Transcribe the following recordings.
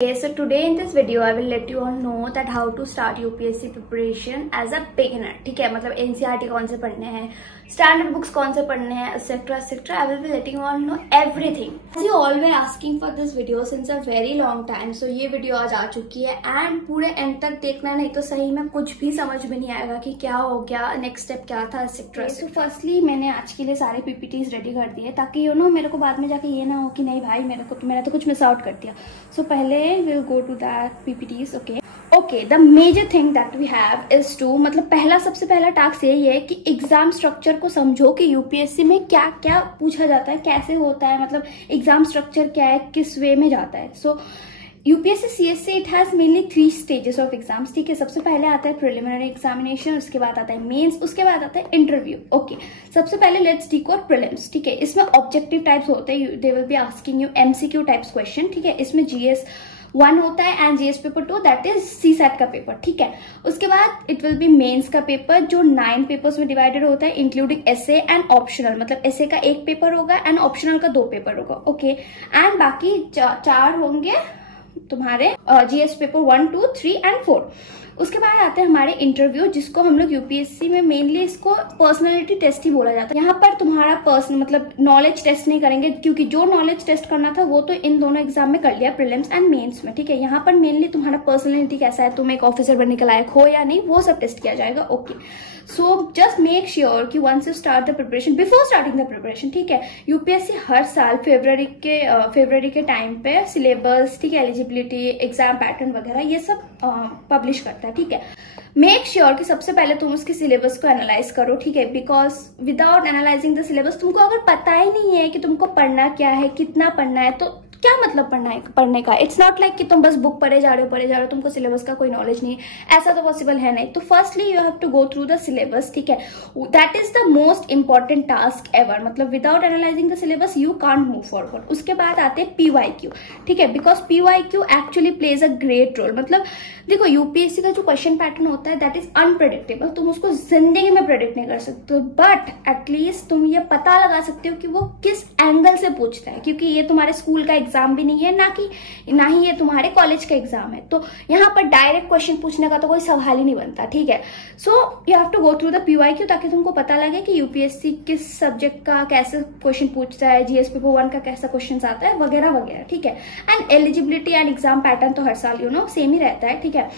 Okay, so today in this video I will let you all know that how to start UPSC preparation as a beginner. ठीक है, मतलब NCERT कौन से पढ़ने हैं, standard books कौन से पढ़ने हैं, etc etc. I will be letting you all know everything. As you all were asking for this video since a very long time, so ये वीडियो आज आ चुकी है and पूरे एंड तक देखना, नहीं तो सही में कुछ भी समझ में नहीं आएगा कि क्या हो गया, नेक्स्ट स्टेप क्या था, etc. So firstly मैंने आज के लिए सारे PPTs रेडी कर दिए ताकि मेरे को बाद में जाके ये ना हो कि नहीं भाई मैंने तो कुछ मिस आउट कर दिया. So पहले we'll go to that PPTs. Okay, the major thing that we have is to मतलब सबसे पहला टास्क यही है कि एग्जाम स्ट्रक्चर को समझो कि यूपीएससी में क्या क्या पूछा जाता है, कैसे होता है, मतलब एग्जाम स्ट्रक्चर क्या है, किस वे में जाता है. So UPSC CSC it has mainly 3 stages of exams. ठीक है, सबसे पहले आता है प्रिलिमिनरी एग्जामिनेशन, उसके बाद आता है मेंस, उसके बाद आता है इंटरव्यू. ओके, सबसे पहले लेट्स डिकोड प्रीलिम्स. ठीक है, इसमें ऑब्जेक्टिव टाइप्स होते हैं, they will be asking you MCQ types question. ठीक है, इसमें जीएस 1 होता है and GS paper 2 that is CSAT का पेपर. ठीक है, उसके बाद इट विल बी मेंस का पेपर जो 9 पेपर्स में डिवाइडेड होता है इंक्लूडिंग एसए एंड ऑप्शनल. मतलब एसए का 1 पेपर होगा एंड ऑप्शनल का 2 पेपर होगा. ओके, एंड बाकी 4 होंगे तुम्हारे जीएस पेपर 1, 2, 3 एंड 4. उसके बाद आते हैं हमारे इंटरव्यू, जिसको हम लोग यूपीएससी में मेनली इसको पर्सनालिटी टेस्ट ही बोला जाता है. यहाँ पर तुम्हारा पर्सनल मतलब नॉलेज टेस्ट नहीं करेंगे, क्योंकि जो नॉलेज टेस्ट करना था वो तो इन दोनों एग्जाम में कर लिया, प्रीलिम्स एंड मेंस में. ठीक है, यहाँ पर मेनली तुम्हारा पर्सनालिटी कैसा है, तुम एक ऑफिसर बनने के लायक हो या नहीं, वो सब टेस्ट किया जाएगा. Okay, so just make sure कि once you start the preparation, before starting the preparation. ठीक है, यूपीएससी हर साल फरवरी के टाइम पे सिलेबस, ठीक है, एलिजिबिलिटी, एग्जाम पैटर्न वगैरह ये सब पब्लिश करता है. ठीक है, मेक श्योर कि सबसे पहले तुम उसके सिलेबस को एनालाइज करो. ठीक है, because without analysing the syllabus तुमको अगर पता ही नहीं है कि तुमको पढ़ना क्या है, कितना पढ़ना है, तो क्या मतलब पढ़ने का. इट्स नॉट लाइक कि तुम बस बुक पढ़े जा रहे हो, तुमको सिलेबस का कोई नॉलेज नहीं है, ऐसा तो पॉसिबल है नहीं. तो firstly you have to go through the syllabus. ठीक है, that is the most important task ever. मतलब without analysing the syllabus you can't move forward. उसके बाद आते हैं पीवाईक्यू. ठीक है, because PYQ actually plays a great role. मतलब देखो यूपीएससी का जो क्वेश्चन पैटर्न होता है दैट इज अनप्रेडिक्टेबल. तुम उसको जिंदगी में प्रेडिक्ट नहीं कर सकते, बट एटलीस्ट तुम ये पता लगा सकते हो कि वो किस एंगल से पूछता है, क्योंकि ये तुम्हारे स्कूल का एग्जाम भी नहीं है, ना ही ये तुम्हारे कॉलेज का एग्जाम है. तो यहाँ पर डायरेक्ट क्वेश्चन पूछने का तो कोई सवाल ही नहीं बनता. ठीक है, so you have to go through the PYQ ताकि तुमको पता लगे कि यूपीएससी किस सब्जेक्ट का कैसे क्वेश्चन पूछता है, जीएस पेपर 1 का कैसा क्वेश्चन आता है वगैरह वगैरह. ठीक है, and eligibility and exam pattern तो हर साल सेम ही रहता है. ठीक है,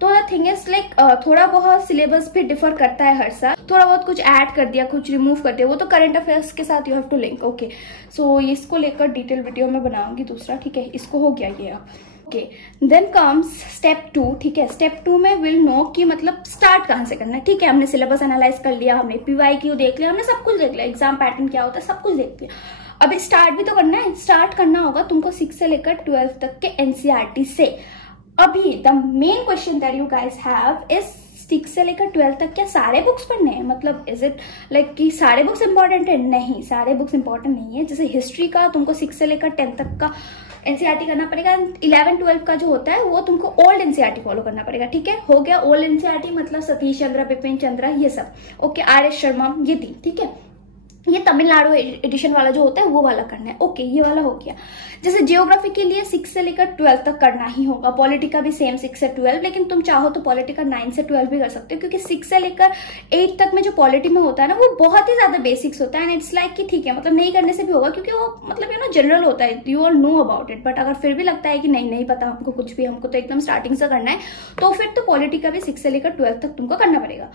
तो द थिंग इज लाइक थोड़ा बहुत सिलेबस भी डिफर करता है हर साल, थोड़ा बहुत कुछ ऐड कर दिया, कुछ रिमूव कर दिया, वो तो करंट अफेयर्स के साथ you have to link. Okay, so इसको लेकर डिटेल वीडियो में बनाऊंगी दूसरा. ठीक है, इसको हो गया ये अब. Okay, then comes step 2. ठीक है, स्टेप 2 में विल नो कि मतलब स्टार्ट कहाँ से करना है. ठीक है, हमने सिलेबस एनालाइज कर लिया, हमने पीवाईक्यू देख लिया, हमने सब कुछ देख लिया, एग्जाम पैटर्न क्या होता है सब कुछ देख लिया. अभी स्टार्ट भी तो करना है. स्टार्ट करना होगा तुमको 6 से लेकर 12 तक के एनसीईआरटी से. अभी the main question that you guys have is 6 से लेकर 12 तक क्या सारे बुक्स पढ़ने हैं. मतलब इज इट लाइक कि सारे बुक्स इंपॉर्टेंट है? नहीं, सारे बुक्स इंपॉर्टेंट नहीं है. जैसे हिस्ट्री का तुमको 6 से लेकर 10 तक का एनसीईआरटी करना पड़ेगा. 11-12 का जो होता है वो तुमको ओल्ड एनसीईआरटी फॉलो करना पड़ेगा. ठीक है, हो गया ओल्ड एनसीईआरटी, मतलब सतीश चंद्र, बिपिन चंद्र, ये सब. Okay, RS. शर्मा, ये 3. ठीक है, ये तमिलनाडु एडिशन वाला जो होता है वो वाला करना है. ओके, ये वाला हो गया. जैसे जियोग्राफी के लिए 6 से लेकर 12 तक करना ही होगा. पॉलिटिका भी सेम 6 से 12, लेकिन तुम चाहो तो पॉलिटिका 9 से 12 भी कर सकते हो, क्योंकि 6 से लेकर 8 तक में जो पॉलिटी में होता है ना वो बहुत ही ज्यादा बेसिक्स होता है. एंड इट्स लाइक कि ठीक है, मतलब नहीं करने से भी होगा, क्योंकि वो मतलब जनरल होता है, you all know about it. But अगर फिर भी लगता है कि नहीं पता हमको कुछ भी, हमको तो एकदम स्टार्टिंग से करना है, तो फिर तो पॉलिटिका भी 6 से लेकर 12 तक तुमको करना पड़ेगा.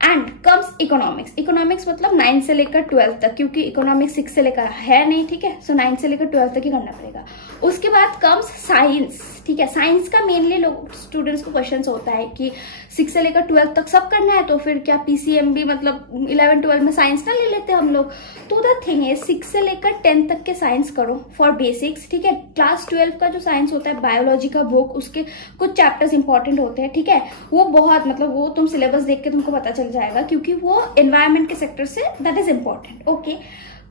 And comes economics. इकोनॉमिक्स मतलब 9 से लेकर 12 तक, क्योंकि इकोनॉमिक्स 6 से लेकर है नहीं. ठीक है, सो 9 से लेकर 12 तक ही करना पड़ेगा. उसके बाद कम्स साइंस. ठीक है, साइंस का मेनली लोग स्टूडेंट्स को क्वेश्चन होता है कि 6 से लेकर 12 तक सब करना है, तो फिर क्या पीसीएमबी मतलब 11-12 में साइंस ना ले लेते हम लोग. तो द थिंग है 6 से लेकर 10 तक के साइंस करो फॉर बेसिक्स. ठीक है, क्लास 12 का जो साइंस होता है बायोलॉजी का बुक, उसके कुछ चैप्टर्स इंपॉर्टेंट होते हैं. ठीक है, वो बहुत मतलब वो तुम सिलेबस देख के तुमको पता चल जाएगा, क्योंकि वो एनवायरमेंट के sector say that is important. Okay,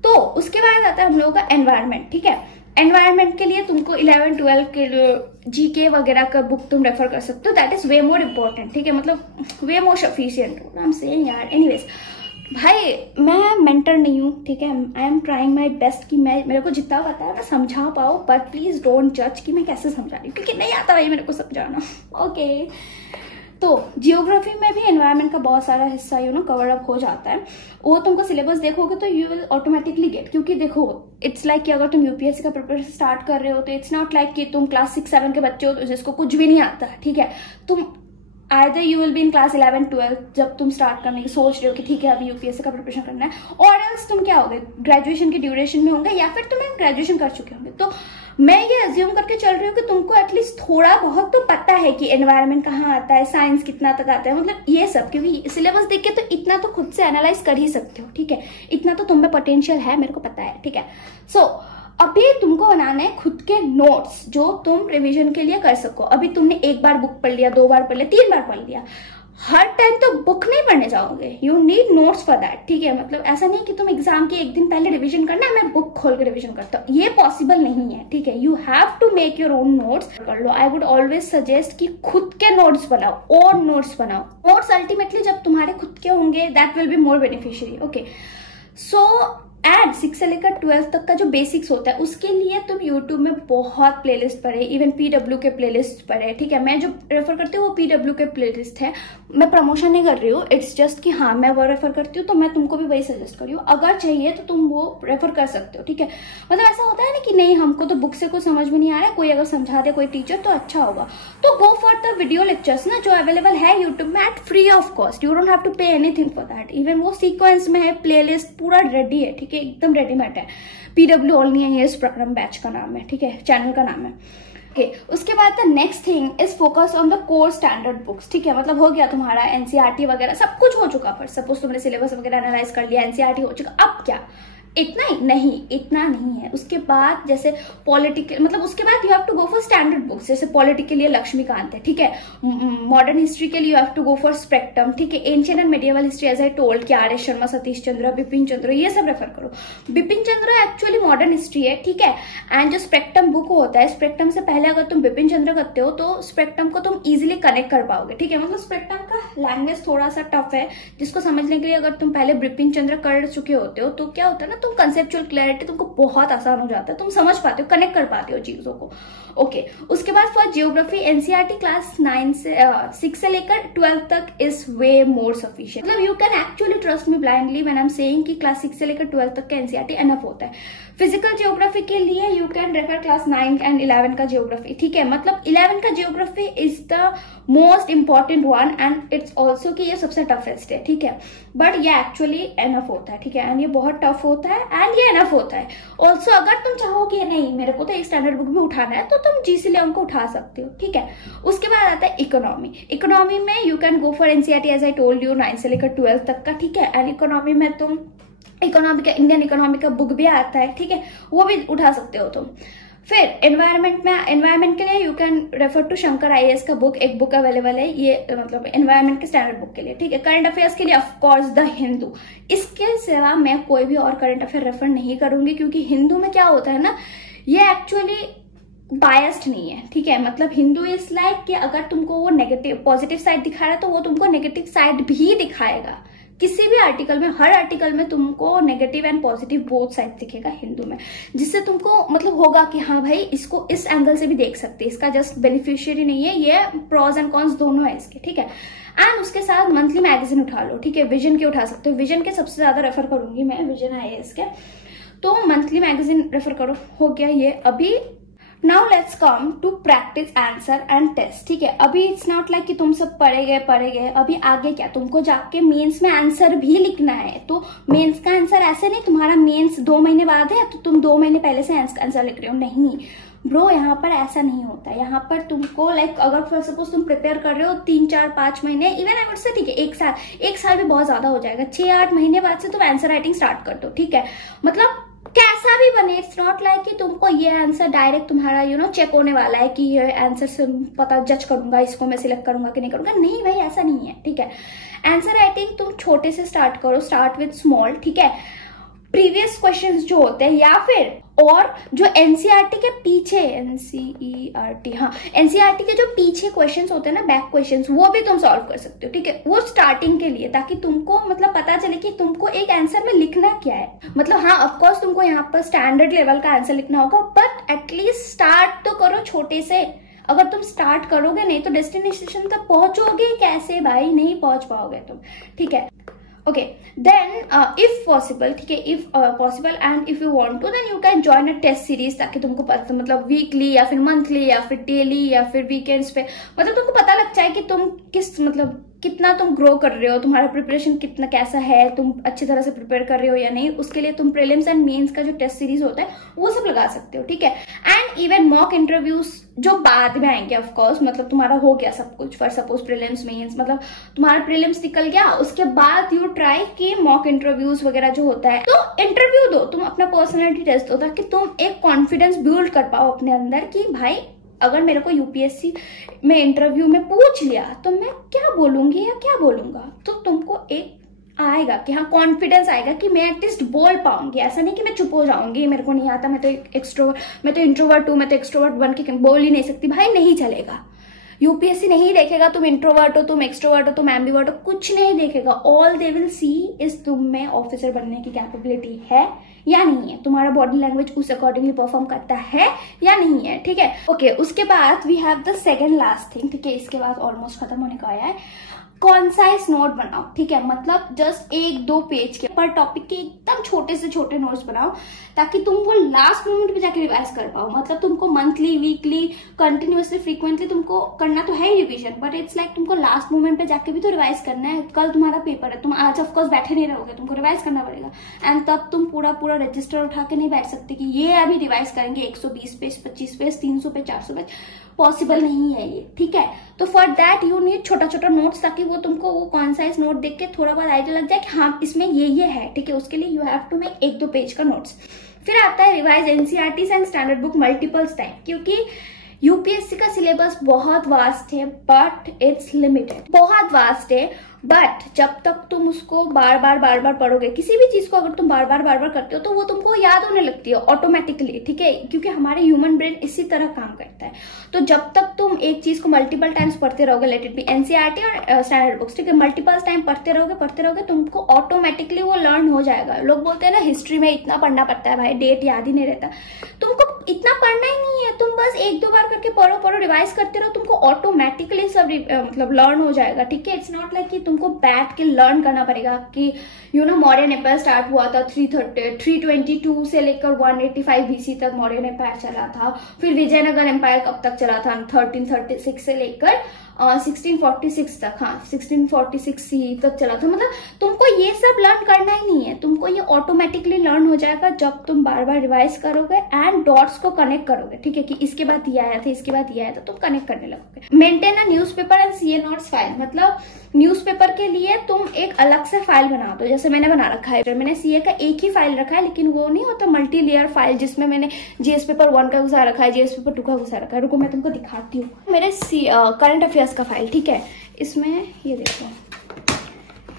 तो उसके बाद आता है हम लोगों का एनवायरमेंट. ठीक है, एनवायरमेंट के लिए तुमको 11-12 के जीके वगैरह का बुक तुम रेफर कर सकते हो. That is way more important. ठीक है, मतलब वे मोर सफिशियंट. आई एम सेइंग यार. एनीवेज, भाई मैं मेंटर नहीं हूँ, ठीक है, I am trying my best कि मैं मेरे को जितना पता है मैं समझा पाऊँ, बट प्लीज डोंट जज कि मैं कैसे समझा रही हूँ, क्योंकि नहीं आता भाई मेरे को समझाना। ओके तो जियोग्राफी में भी एनवायरनमेंट का बहुत सारा हिस्सा कवर अप हो जाता है। वो तुमको सिलेबस देखोगे तो यू विल ऑटोमेटिकली गेट, क्योंकि देखो इट्स लाइक कि अगर तुम यूपीएससी का प्रिपरेशन स्टार्ट कर रहे हो तो इट्स नॉट लाइक कि तुम क्लास 6-7 के बच्चे हो जिसको कुछ भी नहीं आता, ठीक है। तुम either you will be in class 11-12 जब तुम स्टार्ट करने की सोच रहे हो कि ठीक है अभी यूपीएससी का प्रिपरेशन करना है, और एल्स तुम क्या होगे ग्रेजुएशन के ड्यूरेशन में होंगे या फिर तुम्हें ग्रेजुएशन कर चुके होंगे। तो मैं ये अज्यूम करके चल रही हूँ कि तुमको एटलीस्ट थोड़ा बहुत तो पता है कि एनवायरनमेंट कहाँ आता है, साइंस कितना तक आता है, मतलब ये सब, क्योंकि सिलेबस देख के तो इतना तो खुद से एनालाइज कर ही सकते हो, ठीक है। इतना तो तुम में पोटेंशियल है, मेरे को पता है, ठीक है। सो अभी तुमको बनाना है खुद के नोट्स जो तुम रिवीजन के लिए कर सको। अभी तुमने एक बार बुक पढ़ लिया, 2 बार पढ़ लिया, 3 बार पढ़ लिया, हर टाइम तो बुक नहीं पढ़ने जाओगे, you need notes for that, ठीक है। मतलब ऐसा नहीं कि तुम एग्जाम के एक दिन पहले रिवीजन करना है, मैं बुक खोल के रिवीजन करता हूँ, ये पॉसिबल नहीं है, ठीक है। You have to make your own notes कर लो। आई वुड ऑलवेज सजेस्ट कि खुद के नोट्स बनाओ, ओन नोट्स बनाओ। नोट्स अल्टीमेटली जब तुम्हारे खुद के होंगे that will be more beneficiary, okay. So and 6 से लेकर 12 तक का जो बेसिक्स होता है उसके लिए तुम यूट्यूब में बहुत प्लेलिस्ट पढ़े, इवन पीडब्ल्यू के प्लेलिस्ट पढ़े, ठीक है। मैं जो रेफर करती हूँ वो पीडब्ल्यू के प्लेलिस्ट है, मैं प्रमोशन नहीं कर रही हूँ, इट्स जस्ट कि हाँ मैं वो रेफर करती हूँ तो मैं तुमको भी वही सजेस्ट कर रही हूँ। अगर चाहिए तो तुम वो रेफर कर सकते हो, ठीक है। मतलब ऐसा होता है ना कि नहीं हमको तो बुक से कुछ समझ में नहीं आ रहा है, कोई अगर समझा दे कोई टीचर तो अच्छा होगा, तो go for the video lectures ना जो अवेलेबल है यूट्यूब में at free of cost, you don't have to pay anything for that. Even वो सीक्वेंस में है, प्लेलिस्ट पूरा रेडी है, ठीक है, एकदम रेडीमेड है। पीडब्ल्यू ओनली है, ये इस प्रकरण बैच का नाम है, ठीक है, चैनल का नाम है। Okay, उसके बाद the next thing is focus on the core standard books, ठीक है। मतलब हो गया तुम्हारा एनसीईआरटी वगैरह सब कुछ हो चुका, पर सपोज तुमने सिलेबस वगैरह एनालाइज कर लिया, एनसीईआरटी हो चुका, अब क्या इतना ही नहीं, इतना नहीं है। उसके बाद जैसे पॉलिटिकल, मतलब उसके बाद you have to go for standard books, जैसे पॉलिटी के लिए लक्ष्मीकांत है, ठीक है। मॉडर्न हिस्ट्री के लिए you have to go for Spectrum, ठीक है। Ancient and medieval history as I told कि आर एस शर्मा, सतीश चंद्र, बिपिन चंद्र, ये सब रेफर करो। Bipin Chandra actually modern history है, ठीक है। एंड जो स्पेक्ट्रम बुक होता है, स्पेक्ट्रम से पहले अगर तुम बिपिन चंद्र करते हो तो स्पेक्ट्रम को तुम इजिली कनेक्ट कर पाओगे, ठीक है। मतलब स्पेक्ट्रम का लैंग्वेज थोड़ा सा टफ है, जिसको समझने के लिए अगर तुम पहले बिपिन चंद्र कर चुके होते हो तो क्या होता है ना, तुम कंसेप्चुअल क्लैरिटी तुमको बहुत आसान हो जाता है, तुम समझ पाते हो, कनेक्ट कर पाते हो चीजों को, ओके। उसके बाद फॉर जियोग्राफी एनसीईआरटी क्लास 6 से लेकर 12 तक इज वे मोर सफिशिएंट। मतलब you can actually trust me blindly when I am saying कि क्लास 6 से लेकर 12 तक का एनसीईआरटी एनफ होता है। फिजिकल जियोग्राफी के लिए you can refer class 9 and 11 का जियोग्राफी, ठीक है। मतलब 11 का geography is the most important one and it's also कि ये सबसे टफेस्ट है, ठीक है। बट ये एक्चुअली एनफ होता है, ठीक है, एंड ये बहुत टफ होता है एंड ये एनफ होता है ऑल्सो। अगर तुम चाहो कि नहीं मेरे को तो एक स्टैंडर्ड बुक भी उठाना है तो तुम जीसी लेवल को उठा सकते हो, ठीक है। उसके बाद आता है इकोनॉमी। इकोनॉमी में you can go for NCERT as I told you 9 से लेकर 12 तक का, ठीक है। एंड इकोनॉमी में तुम इकोनॉमी का, इंडियन इकोनॉमी का बुक भी आता है, ठीक है, वो भी उठा सकते हो तुम। फिर एनवायरनमेंट में, एनवायरनमेंट के लिए you can refer to Shankar IAS का बुक, एक बुक अवेलेबल है, ये मतलब एनवायरनमेंट के स्टैंडर्ड बुक के लिए, ठीक है। करंट अफेयर्स के लिए ऑफकोर्स द हिंदू। इसके सिवा मैं कोई भी और करंट अफेयर रेफर नहीं करूंगी, क्योंकि हिंदू में क्या होता है ना, ये एक्चुअली बायस्ड नहीं है, ठीक है। मतलब हिंदू इज लाइक कि अगर तुमको वो नेगेटिव पॉजिटिव साइड दिखा रहा है तो वो तुमको नेगेटिव साइड भी दिखाएगा। किसी भी आर्टिकल में, हर आर्टिकल में तुमको negative and positive both side दिखेगा हिंदू में, जिससे तुमको मतलब होगा कि हाँ भाई इसको इस एंगल से भी देख सकते हैं, इसका जस्ट बेनिफिशियरी नहीं है, ये प्रोज एंड कॉन्स दोनों है इसके, ठीक है। एंड उसके साथ मंथली मैगजीन उठा लो, ठीक है, विजन के उठा सकते हो। विजन के सबसे ज्यादा रेफर करूंगी मैं, विजन आईएएस के, तो मंथली मैगजीन रेफर करो, हो गया ये। अभी now let's come to practice answer and test, ठीक है। अभी इट्स नॉट लाइक कि तुम सब पढ़े गए, अभी आगे क्या, तुमको जाके मेंस में आंसर भी लिखना है। तो मेंस का आंसर ऐसे नहीं तुम्हारा मेंस 2 महीने बाद है तो तुम 2 महीने पहले से आंसर लिख रहे हो, नहीं ब्रो, यहाँ पर ऐसा नहीं होता। यहाँ पर तुमको लाइक अगर फॉर सपोज तुम प्रिपेयर कर रहे हो 3, 4, 5 महीने, इवन आई वुड से, ठीक है, 1 साल भी बहुत ज्यादा हो जाएगा, 6-8 महीने बाद से तुम आंसर राइटिंग स्टार्ट कर दो, ठीक है। मतलब कैसा भी बने, इट्स नॉट लाइक कि तुमको ये आंसर डायरेक्ट तुम्हारा चेक होने वाला है कि ये आंसर से पता जज करूंगा, इसको मैं सिलेक्ट करूंगा कि नहीं करूंगा, नहीं भाई ऐसा नहीं है, ठीक है। आंसर राइटिंग तुम छोटे से स्टार्ट करो, स्टार्ट विद स्मॉल, ठीक है। प्रीवियस क्वेश्चंस जो होते हैं, या फिर और जो एनसीईआरटी के पीछे, एनसीईआरटी, हाँ, एनसीईआरटी के जो पीछे क्वेश्चंस होते हैं ना, बैक क्वेश्चंस, वो भी तुम सॉल्व कर सकते हो, ठीक है। वो स्टार्टिंग के लिए, ताकि तुमको मतलब पता चले कि तुमको एक आंसर में लिखना क्या है। मतलब हाँ, ऑफकोर्स तुमको यहाँ पर स्टैंडर्ड लेवल का आंसर लिखना होगा, बट एटलीस्ट स्टार्ट तो करो छोटे से। अगर तुम स्टार्ट करोगे नहीं तो डेस्टिनेशन तक पहुंचोगे कैसे भाई, नहीं पहुंच पाओगे तुम, ठीक है। ओके, देन इफ पॉसिबल, ठीक है, if possible and if you want to, then you can join a test series, ताकि तुमको पता, मतलब वीकली या फिर मंथली या फिर डेली या फिर वीकेंड्स पे, मतलब तुमको पता लग जाए कि तुम किस, मतलब कितना तुम ग्रो कर रहे हो, तुम्हारा प्रिपरेशन कितना कैसा है, तुम अच्छी तरह से प्रिपेयर कर रहे हो या नहीं। उसके लिए तुम प्रीलिम्स एंड मेंस का जो टेस्ट सीरीज होता है वो सब लगा सकते हो, ठीक है। एंड इवन मॉक इंटरव्यूज जो बाद में आएंगे, ऑफ कोर्स, मतलब तुम्हारा हो गया सब कुछ, फॉर सपोज प्रीलिम्स मेंस, मतलब तुम्हारा प्रीलिम्स निकल गया, उसके बाद यू ट्राई कि मॉक इंटरव्यूज वगैरह जो होता है, तो इंटरव्यू दो, तुम अपना पर्सनैलिटी टेस्ट दो, ताकि तुम एक कॉन्फिडेंस बिल्ड कर पाओ अपने अंदर कि भाई अगर मेरे को यूपीएससी में इंटरव्यू में पूछ लिया तो मैं क्या बोलूंगी या क्या बोलूंगा, तो तुमको एक आएगा कि हाँ, कॉन्फिडेंस आएगा कि मैं एटलीस्ट बोल पाऊंगी। ऐसा नहीं कि मैं चुप हो जाऊंगी, मेरे को नहीं आता, मैं तो इंट्रोवर्ट हूँ, मैं तो एक्सट्रोवर्ट बन के बोल ही नहीं सकती, भाई नहीं चलेगा। यूपीएससी नहीं देखेगा तुम इंट्रोवर्ट हो, तुम एक्सट्रोवर्ट हो, तुम एम्बिवर्ट हो, कुछ नहीं देखेगा। All they will see is तुम में ऑफिसर बनने की कैपेबिलिटी है या नहीं है, तुम्हारा बॉडी लैंग्वेज उस अकॉर्डिंगली परफॉर्म करता है या नहीं है, ठीक है। ओके, उसके बाद we have the second last thing, ठीक है, इसके बाद ऑलमोस्ट खत्म होने का आया है। कॉन्साइज नोट बनाओ, ठीक है, मतलब जस्ट 1-2 पेज के पर टॉपिक के एकदम छोटे से छोटे नोट्स बनाओ, ताकि तुम वो लास्ट मोमेंट पे जाके रिवाइज कर पाओ। मतलब तुमको मंथली, वीकली, कंटिन्यूअसली, फ्रीक्वेंटली तुमको करना तो है रिवीजन, बट इट्स लाइक तुमको लास्ट मोमेंट पे जाके भी तो रिवाइज करना है। कल तुम्हारा पेपर है, तुम आज ऑफकोर्स बैठे नहीं रहोगे, तुमको रिवाइज करना पड़ेगा। एंड तब तुम पूरा रजिस्टर उठा के नहीं बैठ सकते कि ये अभी रिवाइज करेंगे 120 page, 25 page, 300 page, 400 page, possible नहीं है ये, ठीक है। तो फॉर दैट यू नीड छोटा छोटा नोट्स, ताकि वो तुमको वो कॉन्साइज नोट देख के थोड़ा बहुत आइडिया लग जाए कि हाँ इसमें ये है, ठीक है। उसके लिए you have to make 1-2 page का नोट्स। फिर आता है revise NCERT and standard book multiples time, क्योंकि यूपीएससी का सिलेबस बहुत वास्ट है, बट इट्स लिमिटेड, बहुत वास्ट है। बट जब तक तुम उसको बार बार पढ़ोगे, किसी भी चीज को अगर तुम बार बार करते हो तो वो तुमको याद होने लगती है ऑटोमेटिकली, ठीक है, क्योंकि हमारे ह्यूमन ब्रेन इसी तरह काम करता है। तो जब तक तुम एक चीज को मल्टीपल टाइम्स पढ़ते रहोगे, लेट इट बी एनसीईआरटी और स्टैंडर्ड बुक्स, ठीक है, मल्टीपल टाइम पढ़ते रहोगे, तुमको ऑटोमेटिकली वो लर्न हो जाएगा। लोग बोलते हैं ना हिस्ट्री में इतना पढ़ना पड़ता है, भाई डेट याद ही नहीं रहता, तुमको इतना पढ़ना ही नहीं है, तुम बस 1-2 बार करके पढ़ो, रिवाइज करते रहो, तुमको ऑटोमेटिकली सब मतलब लर्न हो जाएगा, ठीक है। इट्स नॉट लाइक कि तुमको बैठ के लर्न करना पड़ेगा कि मौर्यन एम्पायर स्टार्ट हुआ था 322 से लेकर 185 बीसी तक मौर्यन एम्पायर चला था, फिर विजयनगर एम्पायर कब तक चला था, 1336 से लेकर 1646 तक, हाँ 1646 सी तक चला था। मतलब तुमको ये सब लर्न करना ही नहीं है, तुमको ये ऑटोमेटिकली लर्न हो जाएगा जब तुम बार बार रिवाइज करोगे एंड डॉट्स को कनेक्ट करोगे, ठीक है, कि इसके बाद ये आया था, इसके बाद ये आया था, तुम कनेक्ट करने लगोगे। Maintain a newspaper and CA notes file, मतलब न्यूज़पेपर के लिए तुम एक अलग से फाइल बना दो, जैसे मैंने बना रखा है। मैंने सीए का एक ही फाइल रखा है, लेकिन वो नहीं होता मल्टी लेयर फाइल जिसमें मैंने जीएस पेपर 1 का घुसा रखा है, जीएस पेपर 2 का घुसा रखा है। रुको मैं तुमको दिखाती हूँ मेरे करंट अफेयर्स का फाइल, ठीक है। इसमें ये देखो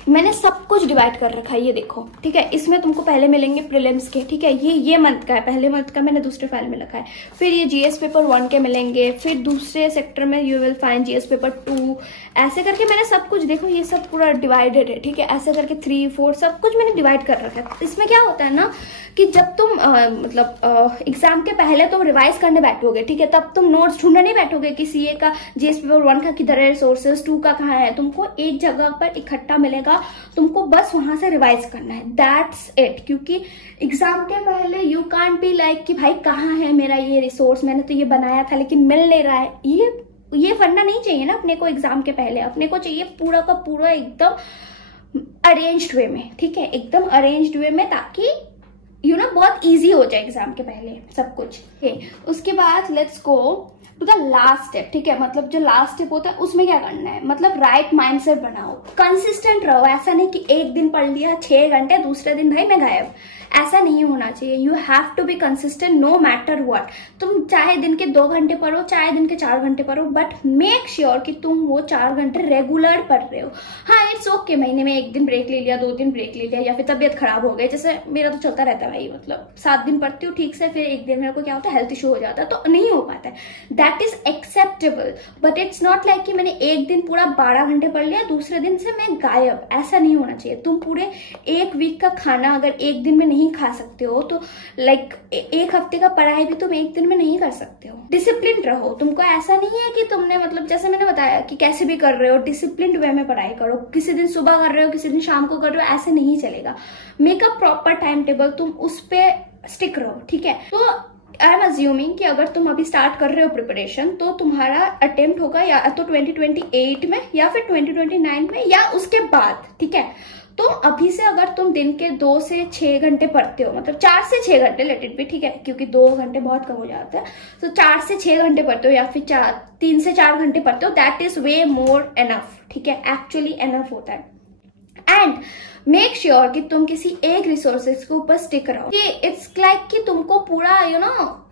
मैंने सब कुछ डिवाइड कर रखा है, ये देखो, ठीक है। इसमें तुमको पहले मिलेंगे प्रीलिम्स के, ठीक है, ये मंथ का है, पहले मंथ का मैंने दूसरे फाइल में रखा है। फिर ये जीएस पेपर 1 के मिलेंगे, फिर दूसरे सेक्टर में you will find GS paper 2, ऐसे करके मैंने सब कुछ, देखो ये सब पूरा डिवाइडेड है, ठीक है, ऐसे करके 3, 4 सब कुछ मैंने डिवाइड कर रखा है। इसमें क्या होता है ना कि जब तुम मतलब एग्जाम के पहले तुम रिवाइज करने बैठोगे, ठीक है, तब तुम नोट्स ढूंढने नहीं बैठोगे कि सीए का जीएस पेपर 1 का किधर है, रिसोर्सेज 2 का कहाँ है, तुमको एक जगह पर इकट्ठा मिलेगा, तुमको बस वहां से रिवाइज करना है, दैट्स इट। क्योंकि एग्जाम के पहले यू कांट बी लाइक कि भाई कहाँ है मेरा ये रिसोर्स, मैंने तो ये बनाया था लेकिन मिल नहीं रहा है। ये फंडा नहीं चाहिए ना अपने को एग्जाम के पहले, अपने को चाहिए पूरा का पूरा एकदम अरेंज्ड वे में, ठीक है, एकदम अरेंज्ड वे में, ताकि बहुत इजी हो जाए एग्जाम के पहले सब कुछ। उसके बाद let's go to the last step, ठीक है, मतलब जो लास्ट स्टेप होता है उसमें क्या करना है, मतलब राइट माइंडसेट बनाओ, कंसिस्टेंट रहो। ऐसा नहीं कि एक दिन पढ़ लिया 6 घंटे, दूसरे दिन भाई मैं गायब, ऐसा नहीं होना चाहिए। You have to be consistent no matter what. तुम चाहे दिन के 2 घंटे पढ़ो, चाहे दिन के 4 घंटे पढ़ो, बट मेक श्योर कि तुम वो 4 घंटे रेगुलर पढ़ रहे हो। हाँ, इट्स ओके, महीने में 1 दिन ब्रेक ले लिया, 2 दिन ब्रेक ले लिया, या फिर तबियत खराब हो गई, जैसे मेरा तो चलता रहता है भाई, मतलब 7 दिन पढ़ती हूँ ठीक से, फिर 1 दिन मेरे को क्या होता है, हेल्थ इशू हो जाता है, तो नहीं हो पाता है। That is acceptable, but it's not like कि मैंने 1 दिन पूरा 12 घंटे पढ़ लिया, दूसरे दिन से मैं गायब। ऐसा नहीं होना चाहिए। तुम पूरे 1 वीक का खाना अगर 1 दिन में नहीं खा सकते हो, तो लाइक 1 हफ्ते का पढ़ाई भी तुम 1 दिन में नहीं कर सकते हो। डिसिप्लिन रहो। तुमको ऐसा नहीं है कि तुमने मतलब जैसे मैंने बताया कि कैसे भी कर रहे हो, डिसिप्लिन वे में पढ़ाई करो। किसी दिन सुबह कर रहे हो, किसी दिन शाम को कर रहे हो, ऐसे नहीं चलेगा। Make a proper time table, तुम उस पे स्टिक रहो, ठीक है। तो आई एम अज्यूमिंग कि अगर तुम अभी स्टार्ट कर रहे हो प्रिपरेशन, तो तुम्हारा अटेम्प्ट होगा या तो 2028 में या फिर 2029 में या उसके बाद, ठीक है। तो अभी से अगर तुम दिन के 2 से 6 घंटे पढ़ते हो, मतलब 4 से 6 घंटे लेट इट बी, ठीक है, क्योंकि 2 घंटे बहुत कम हो जाता है, तो 4 से 6 घंटे पढ़ते हो या फिर 3 से 4 घंटे पढ़ते हो, that is way more enough, ठीक है, एक्चुअली एनफ होता है। एंड मेक श्योर कि तुम किसी एक रिसोर्सेज के ऊपर स्टिक रहो। कि इट्स लाइक कि तुमको पूरा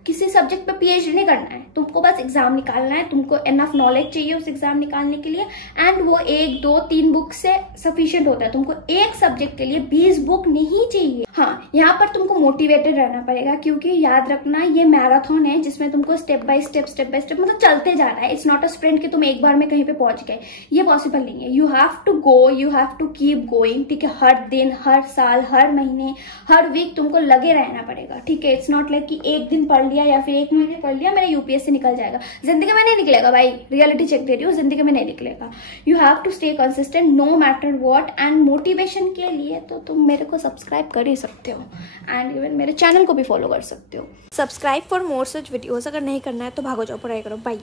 किसी सब्जेक्ट पे पीएचडी नहीं करना है, तुमको बस एग्जाम निकालना है। तुमको एनफ नॉलेज चाहिए उस एग्जाम निकालने के लिए, एंड वो 1, 2, 3 बुक से सफिशिएंट होता है। तुमको एक सब्जेक्ट के लिए 20 बुक नहीं चाहिए। हाँ, यहाँ पर तुमको मोटिवेटेड रहना पड़ेगा, क्योंकि याद रखना ये मैराथन है जिसमें तुमको स्टेप बाय स्टेप मतलब चलते जाना है। इट्स नॉट अ स्प्रिंट कि तुम एक बार में कहीं पे पहुंच गए, ये पॉसिबल नहीं है। You have to go, you have to keep going, ठीक है। हर दिन, हर साल, हर महीने, हर वीक तुमको लगे रहना पड़ेगा, ठीक है। इट्स नॉट लाइक कि 1 दिन पढ़ लिया या फिर 1 महीने पढ़ लिया मेरा यूपीएससी निकल जाएगा। जिंदगी में नहीं निकलेगा भाई, रियलिटी चेक दे रही हूँ, जिंदगी में नहीं निकलेगा। You have to stay consistent no matter what. And motivation के लिए तो तुम मेरे को सब्सक्राइब कर ही सकते हो, एंड इवन मेरे चैनल को भी फॉलो कर सकते हो। Subscribe for more such videos. अगर नहीं करना है तो भागो जाओ, पढ़ाई करो, बाय।